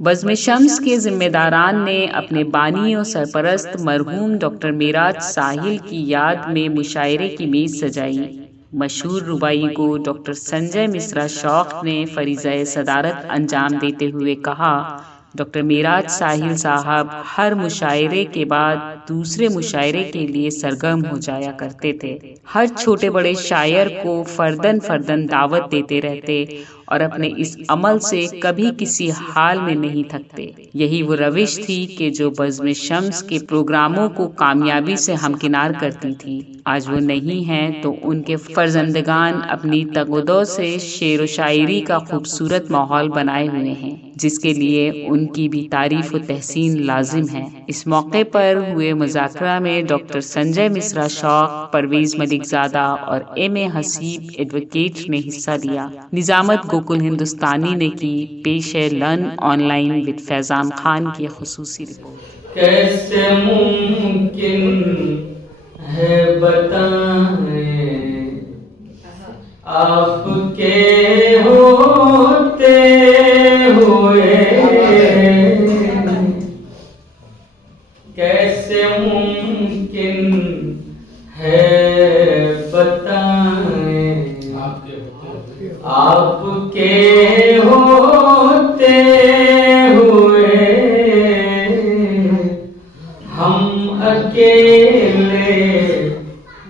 بزم شمس کے ذمہ داران نے اپنے بانی و سرپرست مرحوم ڈاکٹر معراج ساحل کی یاد میں مشاعرے کی میز سجائی۔ مشہور ربائی کو ڈاکٹر سنجے مشرا شوق نے فریضہ صدارت انجام دیتے ہوئے کہا، ڈاکٹر معراج ساحل صاحب ہر مشاعرے کے بعد دوسرے مشاعرے کے لیے سرگرم ہو جایا کرتے تھے۔ ہر چھوٹے بڑے شاعر کو فرداً دعوت دیتے رہتے اور اپنے اس عمل سے کبھی کسی حال میں نہیں تھکتے۔ یہی وہ روش تھی کہ جو بزم شمس کے پروگراموں کو کامیابی سے ہمکنار کرتی تھی۔ آج وہ نہیں ہیں تو ان کے فرزندگان اپنی تگودو سے شعر و شاعری کا خوبصورت ماحول بنائے ہوئے ہیں، جس کے لیے ان کی بھی تعریف و تحسین لازم ہے۔ اس موقع پر ہوئے مذاکرہ میں ڈاکٹر سنجے مشرا شوق، پرویز ملک زادہ اور ایم اے حسیب ایڈوکیٹ نے حصہ لیا۔ نظامت گوکل ہندوستانی نے کی۔ پیش ہے لرن آن لائن وتھ فیضان خان کی خصوصی رپورٹ۔ کیسے ممکن ہے بتائیں آپ کے ہوتے ہوئے، کیسے ممکن ہے بتائیں آپ کے ہوتے ہوئے ہم اکیلے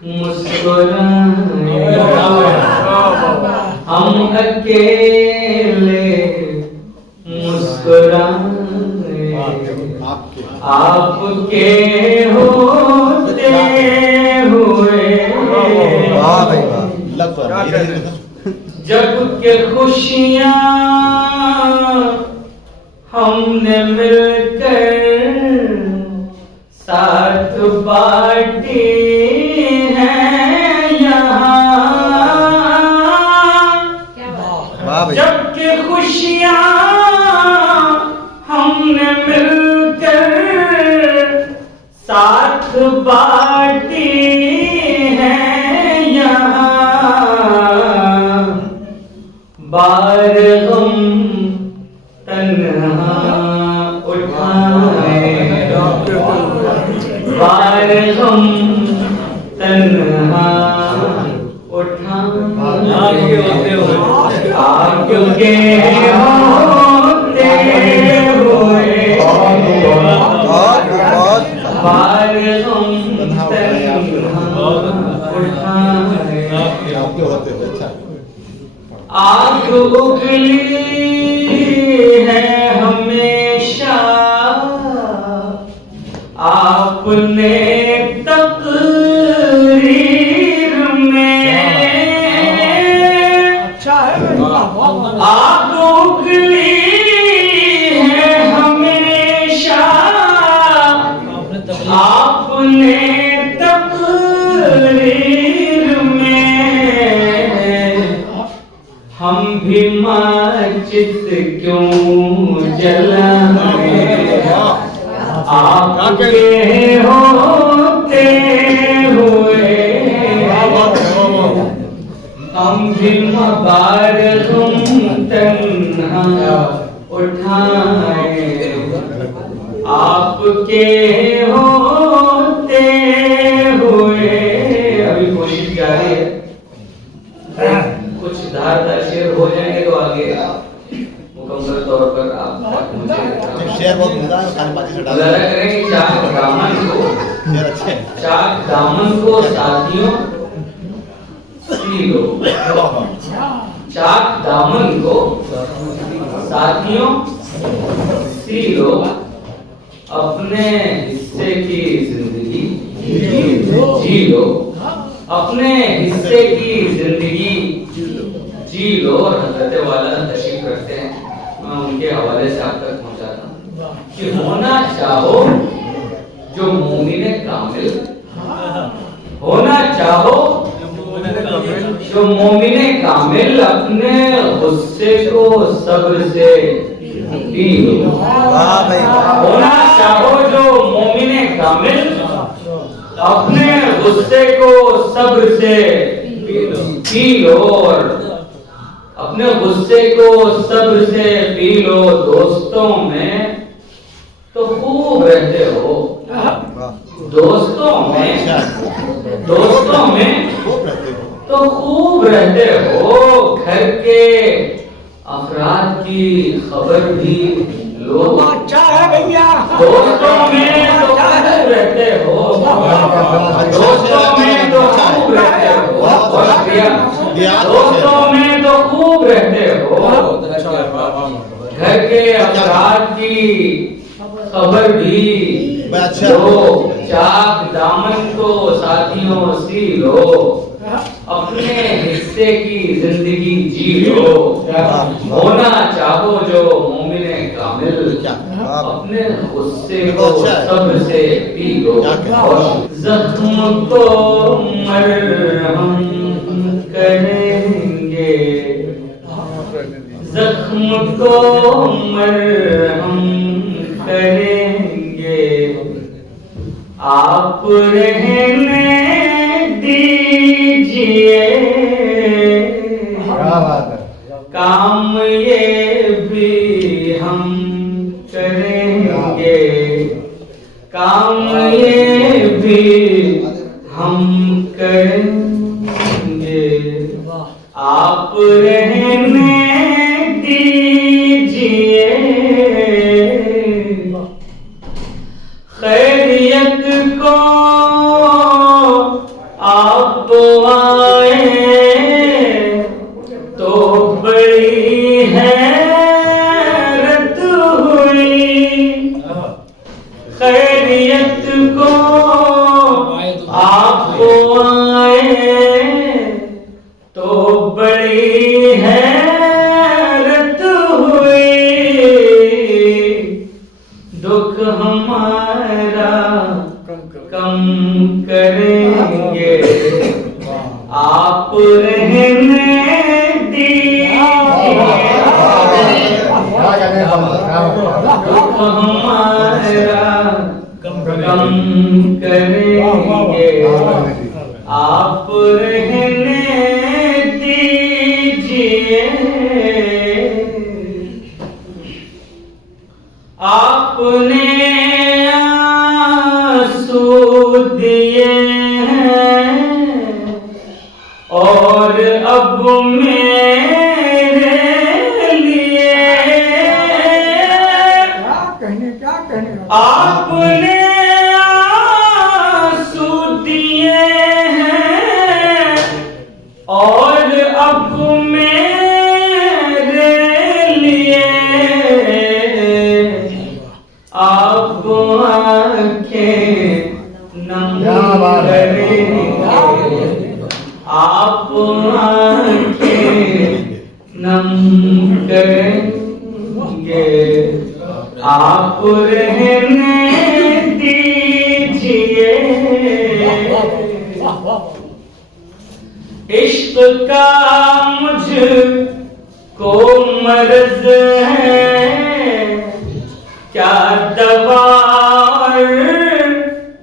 مسکرائیں، ہم اکیلے مسکرائیں آپ کے ہوتے ہوئے، جب کہ خوشیاں ہم نے مل کر ساتھ بانٹی ہیں یہاں، جب کہ خوشیاں ہم نے مل کر ساتھ بانٹی ہیں یہاں، بار غم تنہا اٹھائیں، بار غم تنہا اٹھائیں آپ کے ہوتے ہوئے، بار غم تنہا اٹھائیں آگ اگلی ہے ہمیشہ آپ نے تقریر میں، آگ اگلی ہے ہمیشہ آپ نے تقریر میں، ہم بھی ماچت کیوں جلائیں آپ کے ہوتے ہوئے، ہم بھی مبارغم تنہا اٹھائیں آپ کے ہوتے ہوئے۔ ابھی کوشش جاری ہے، کچھ دھاردار شعر ہو جائیں گے تو آگے مکمل طور پر آپ تک مظاہرہ کریں کہ چاک دامن کو ساتھیوں سی لو، چاک دامن کو ساتھیوں سی لو، اپنے حصے کی زندگی جی لو، اپنے حصے کی زندگی جی لو۔ اور حضرت والا تشریف کرتے ہیں، میں ان کے حوالے سے آپ تک پہنچاتا ہوں کہ ہونا چاہو جو مومن کامل، ہونا چاہو جو مومن کامل، اپنے غصے کو صبر سے پی لو۔ ہونا چاہو جو مومن کامل، اپنے غصے کو صبر سے پی لو، اور اپنے غصے کو صبر سے پی لو، دوستوں میں भी लो। अच्छा है भैया, दोस्तों में तो खूब रहते हो, दोस्तों में तो खूब रहते हो, दोस्तों में तो खूब रहते हो, घर के अफराद की खबर भी लो, चाक दामन को साथियों सी लो, अपने हिस्से की जिंदगी जी लो, होना चाहो जो मोमिने कामिल, अपने गुस्से को सबसे पी लो, जख्म को मरहम करेंगे, जख्म को मरहम करेंगे, आप रहने दीजिए, काम ये भी हम करेंगे, काम ये भी हम करेंगे, आप रहने दीजिए, खैरियत को आप आए तो बड़ी हैरत हुई, खैरियत को आप आए तो बड़ी हैरत हुई, दुख हमारा कम करेंगे, आप रहने दीजिए, दुख हमारा कम करेंगे, आप रहने दीजिए, आपने आंसू दिए हैं और अब मेरे लिए क्या कहने आपने आंसू दिए हैं और अब मेरे लिए आप आंखें नम करेंगे, आप आंखें नम करेंगे, आप रहने दीजिए, इश्क का मुझको मर्ज है, क्या दवा और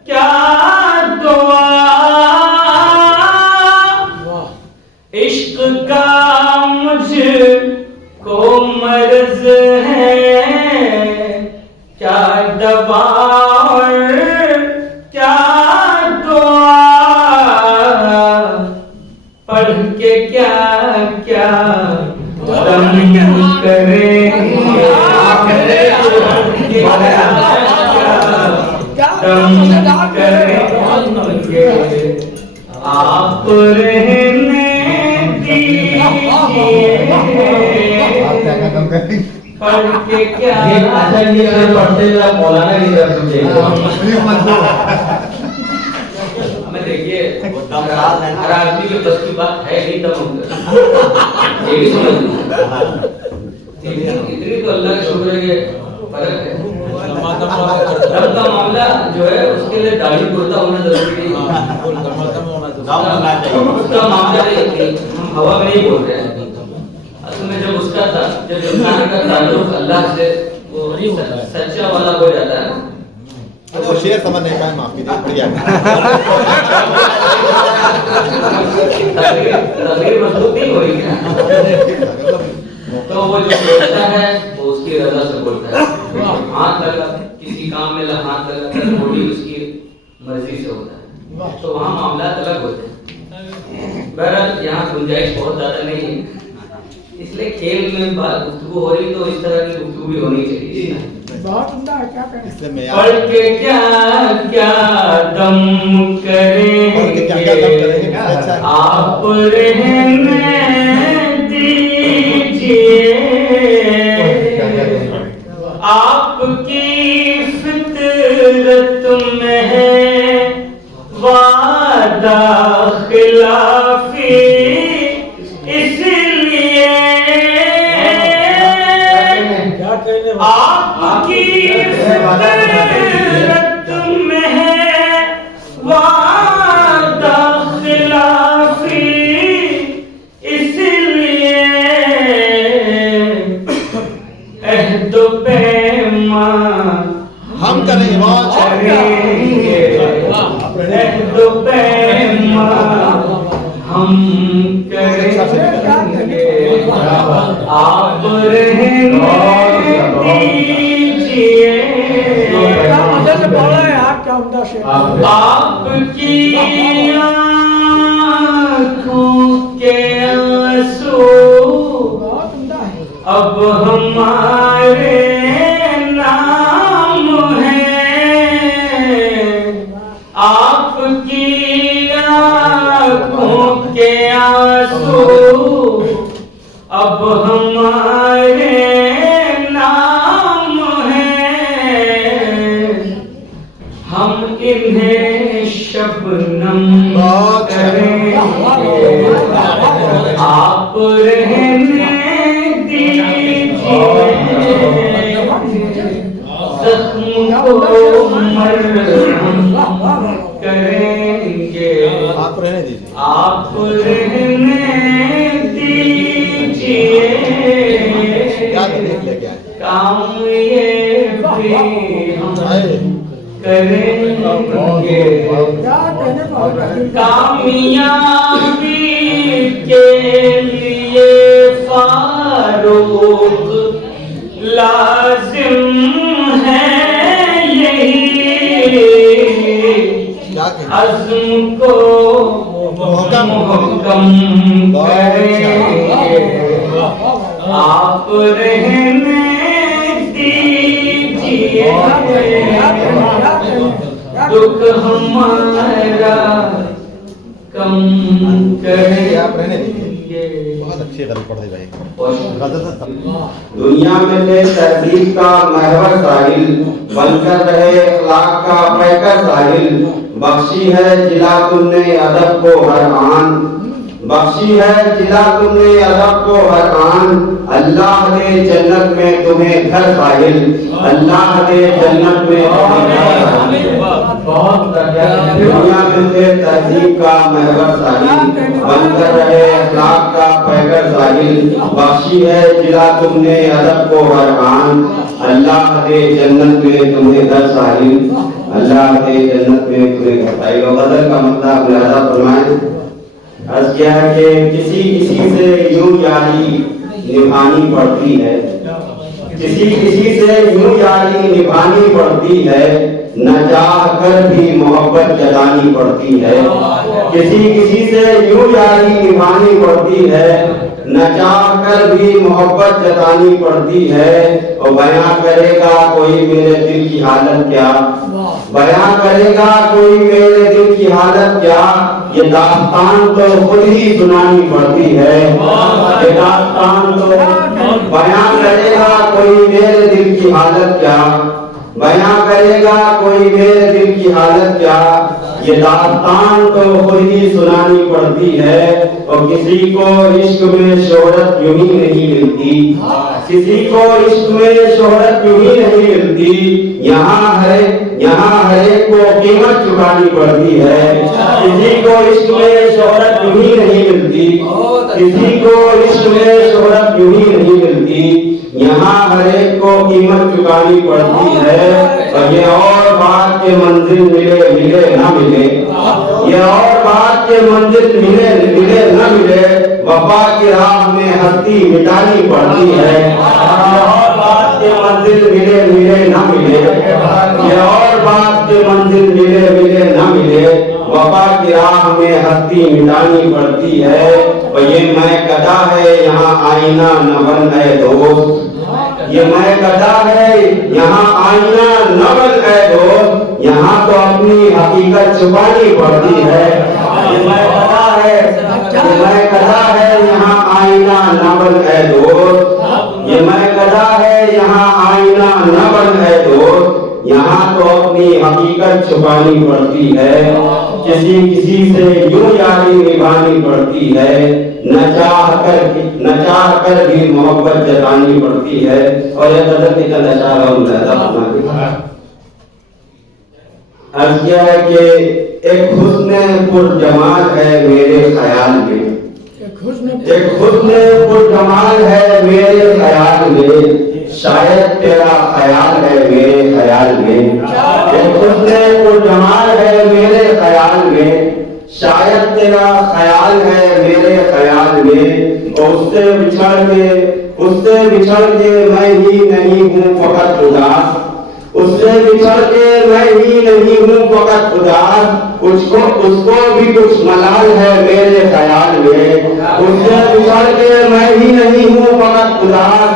क्या दुआ, इश्क का मुझको मर्ज है, क्या दवा और क्या दुआ, पढ़ के क्या क्या दम करेंगे, आप रहने दीजिए, पढ़ के क्या अच्छा ये पढ़ते हुए मौलाना की तरफ से हमें देखिए हर आदमी के बस की बात है नहीं, तब ये भी समझ इतनी तो अल्लाह का शुक्र है कि फर्क है। रब का मामला जो है उसके लिए दाढ़ी कुर्ता होना जरूरी नहीं है, उसका मामला हम हवा में नहीं बोल रहे हैं, असल में जब उसका था जब इंसान का ताल्लुक अल्लाह से वो सच्चा वाला हो जाता है वो शेर समझने का माफ कीजिए, तकरीर मजबूत नहीं हो रही है, तो वो जो बोलता है वो उसकी रजा से बोलता है, हाथ लगा किसी काम में हाथ लगा वो भी उसकी मर्जी से होता है, तो वहाँ मामला अलग होते हैं। बहरहाल यहाँ गुंजाइश बहुत ज्यादा नहीं है, اس لیے کھیل میں گفتگو ہو رہی تو اس طرح کی گفتگو بھی ہونی چاہیے. بہت عمدہ ہے، کیا کہیں. اس لیے میں پڑھ کے کیا کیا دم کریں گے آپ رہنے دیجئے. آپ کی فطرت میں ہے وعدہ خلافی، اس لیے آپ کی فطرت میں ہے وعدہ خلافی، اس لیے عہد و پیمان ہم کریں گے. عہد و پیمان ہم کریں گے. آپ رہنے دیجئے. کیا مزے سے بولا ہے آپ، کیا عمدہ شعر. آپ کی آنکھوں کے آنسو بہت عمدہ ہے. اب ہمارے نام ہیں. آپ کی آنکھوں کے آنسو اب ہمارے نام ہیں. ہم انہیں شبنم کریں گے. آپ رہنے دیجئے. زخم کو مرہم کریں گے. آپ رہنے دیجیے. آپ رہنے دیجئے. کیا دیکھ لے کے آئے. کام یہ بھی ہم کریں گے. کیا کہنے بہت عظیم. کامیابی کے لیے فاروق لازم ہے یہی. کیا کہیں. عزم کو محکم کریں گے. آپ رہنے دیجئے. دکھ ہمارا کم کریں. آپ رہنے دیجیے. بہت اچھی غزل پڑھے بھائی. غزل سے دنیا میں سے تہذیب کا محور ساحل بن کر رہے اخلاق کا پیکر ساحل. بخشی ہے جلا تم نے ادب کو ہر آن. بخشی ہے جلا تم نے ادب کو ہر آن. اللہ دے جنت میں تمہیں گھر ساحل. اللہ دے جنت میں تمہیں گھر ساحل. دنیا میں سے تہذیب کا محور ساحل بن کر رہے اخلاق کا پیکر ساحل. بخشی ہے جلا تم نے ادب کو ہر آن. اللہ دے جنت میں تمہیں گھر ساحل. اللہ دے جنت میں تمہیں گھر ساحل. غزل کا مطلب ملاحظہ فرمائیں. عرض کیا ہے کہ کسی کسی سے یوں یاری نبھانی پڑتی ہے. کسی کسی سے یوں یاری نبھانی پڑتی ہے. نہ چاہ کر بھی محبت جتانی پڑتی ہے. کسی کسی سے یوں یاری نبھانی پڑتی ہے. نہ چاہ کر بھی محبت جتانی پڑتی ہے. اور بیاں کرے گا کوئی میرے دل کی حالت کیا. بیاں کرے گا کوئی میرے دل کی حالت کیا. یہ داستان تو خود ہی سنانی پڑتی ہے. یہ داستان تو بیاں کرے گا کوئی میرے دل کی حالت کیا. بیاں کرے گا کوئی میرے دل کی حالت کیا. یہ داستان تو خود ہی سنانی پڑتی ہے. اور کسی کو عشق میں شہرت یوں ہی نہیں ملتی. کسی کو عشق میں شہرت یوں ہی نہیں ملتی. یہاں ہر ایک کو قیمت چکانی پڑتی ہے. کسی کو عشق میں شہرت یوں ہی نہیں ملتی. کسی کو عشق میں شہرت یوں ہی نہیں ملتی. یہاں ہر ایک کو قیمت چکانی پڑتی ہے. اور یہ اور بات کے منزل ملے نہ ملے. یہ اور بات کے منزل ملے نہ ملے. وفا کی راہ میں ہستی مٹانی پڑتی ہے. یہ اور بات کے منزل ملے نہ ملے. یہ اور بات کے منزل ملے نہ ملے. وفا کی راہ میں में हस्ती मिटानी पड़ती है। और ये मैं गधा है यहाँ आईना न बन है दोस्त, ये मैं गधा है यहाँ आईना न बन है दोस्त, यहाँ तो अपनी हकीकत छुपानी पड़ती है। ये मैं गधा है, ये मैं गधा है यहाँ आईना न बन है दोस्त, ये मैं गधा है यहाँ आईना न बन है दोस्त, यहाँ तो अपनी हकीकत छुपानी पड़ती है। किसी से यूं यारी निभानी पड़ती है, न चाह कर भी मोहब्बत जतानी पड़ती है। और यह गजल की चंद अशार अर्ज किया है कि एक हुस्न पुरजमाल है मेरे ख्याल में, एक हुस्न पुरजमाल है मेरे ख्याल में, शायद तेरा ख्याल है मेरे ख्याल में। एक हुस्न पुरजमाल है मेरे ख्याल में, शायद तेरा ख्याल है मेरे ख्याल में। और उससे बिछड़ के मैं ही नहीं हूँ फकत उदास, उससे बिछड़ के मैं ही नहीं हूँ फकत उदास, उसको भी कुछ मलाल है मेरे ख्याल में। उससे बिछड़ के मैं ही नहीं हूँ फकत उदास,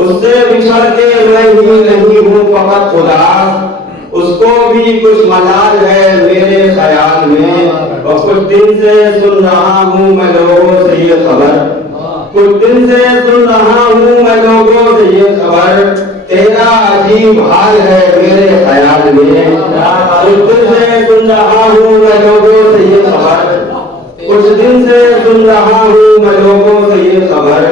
उससे बिछड़ के मैं ही नहीं हूँ फकत उदास, उसको भी कुछ मलाल है मेरे ख्याल में। और कुछ दिन से सुन रहा हूँ मैं लोगों से ये खबर, कुछ दिन से सुन रहा हूँ मैं लोगों से ये खबर, तेरा अजीब हाल है मेरे ख्याल में। कुछ दिन से सुन रहा हूँ मैं लोगों से ये खबर, कुछ दिन से सुन रहा हूँ मैं लोगों से ये खबर,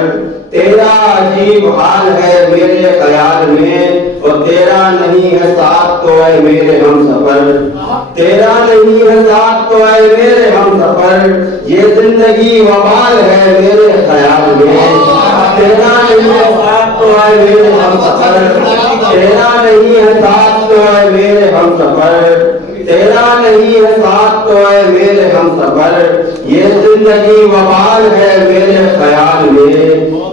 तेरा अजीब हाल है मेरे ख्याल में। और तेरा नहीं है साथ तो है मेरे हम सफर, तेरा नहीं है साथ तो है मेरे हम सफर, ये जिंदगी वबाल है मेरे ख्याल में। तेरा नहीं है साथ तो है मेरे हम सफर, तेरा नहीं है साथ तो है मेरे हम सफर, तेरा नहीं है साथ तो है मेरे हम सफर, ये जिंदगी वबाल है मेरे ख्याल में,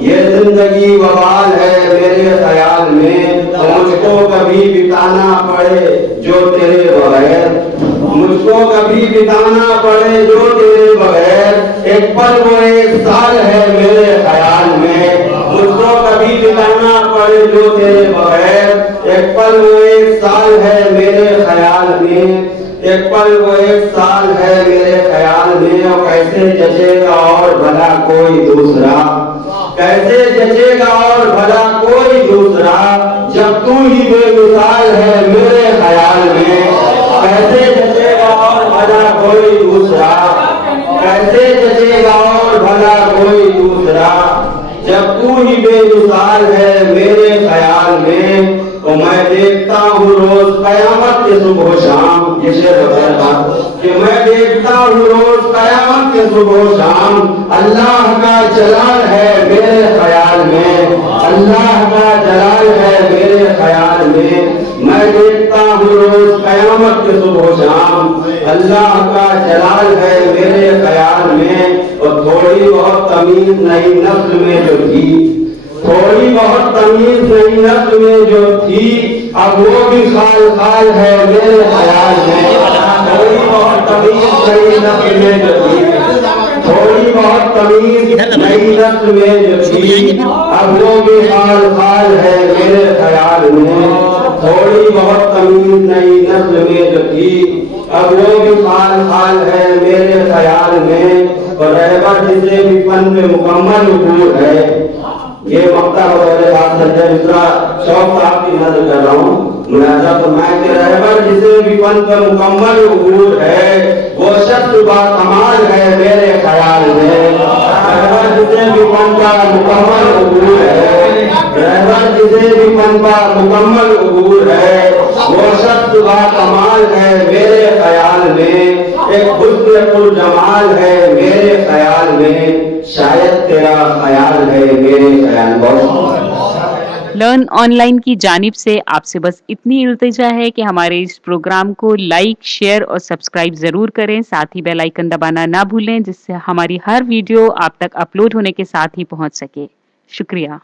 ये जिंदगी वबाल है मेरे ख्याल में। मुझको कभी बिताना पड़े जो तेरे बगैर, मुझको कभी बिताना पड़े जो तेरे बगैर, एक पल वो एक साल है मेरे ख्याल में। मुझको कभी बिताना पड़े जो तेरे बगैर, एक पल वो एक साल है मेरे ख्याल में, एक पल वो एक साल है मेरे ख्याल में। और कैसे जचेगा और भला कोई दूसरा, कैसे जचेगा और भला कोई दूसरा, जब तू ही बेमिसाल है मेरे ख्याल में। कैसे जचेगा और भला कोई दूसरा, कैसे जचेगा और भला कोई दूसरा, जब तू ही बेमिसाल है मेरे ख्याल में। तो मैं देखता हूँ रोज कयामत के सुबह शाम, ये शेर बताया कि मैं देखता हूँ रोज कयामत के सुबह शाम, अल्लाह का जलाल है मेरे ख्याल में, अल्लाह का जलाल है मेरे ख्याल में। मैं देखता हूँ रोज कयामत के सुबह शाम, अल्लाह का जलाल है मेरे ख्याल में। और थोड़ी बहुत तमीज नई नस्ल में जो थी, थोड़ी बहुत तमीज नई नस्ल में जो थी, अब वो भी खाल खाल है मेरे ख्याल में। थोड़ी बहुत तमीज नई नस्ल में जो थी, थोड़ी बहुत तमीज नई नस्ल में जो थी, अब वो भी खाल खाल है मेरे ख्याल में। थोड़ी बहुत तमीज नई नस्ल में जो थी, अब वो भी खाल खाल है मेरे ख्याल में। और रहबर जिसे भी फन पे मुकम्मल उबूर है, ये मक्ता बतौर खास संजय मिश्रा शौक साहब की नजर कर रहा हूँ, मुलाजा फरमाए कि रहबर जिसे भी फन पे मुकम्मल उबूर है, वो शख्स बाकमाल है मेरे ख्याल में। रहबर जिसे भी फन का मुकम्मल उबूर है, रहबर जिसे भी फन का मुकम्मल उबूर है, वो शख्स बाकमाल है मेरे ख्याल में। एक हुस्न पुरजमाल है मेरे ख्याल में, शायद तेरा ख्याल है मेरे ख्याल में। लर्न ऑनलाइन की जानिब से आपसे बस इतनी इल्तिजा है कि हमारे इस प्रोग्राम को लाइक, शेयर और सब्सक्राइब जरूर करें। साथ ही बेल आइकन दबाना ना भूलें, जिससे हमारी हर वीडियो आप तक अपलोड होने के साथ ही पहुंच सके। शुक्रिया।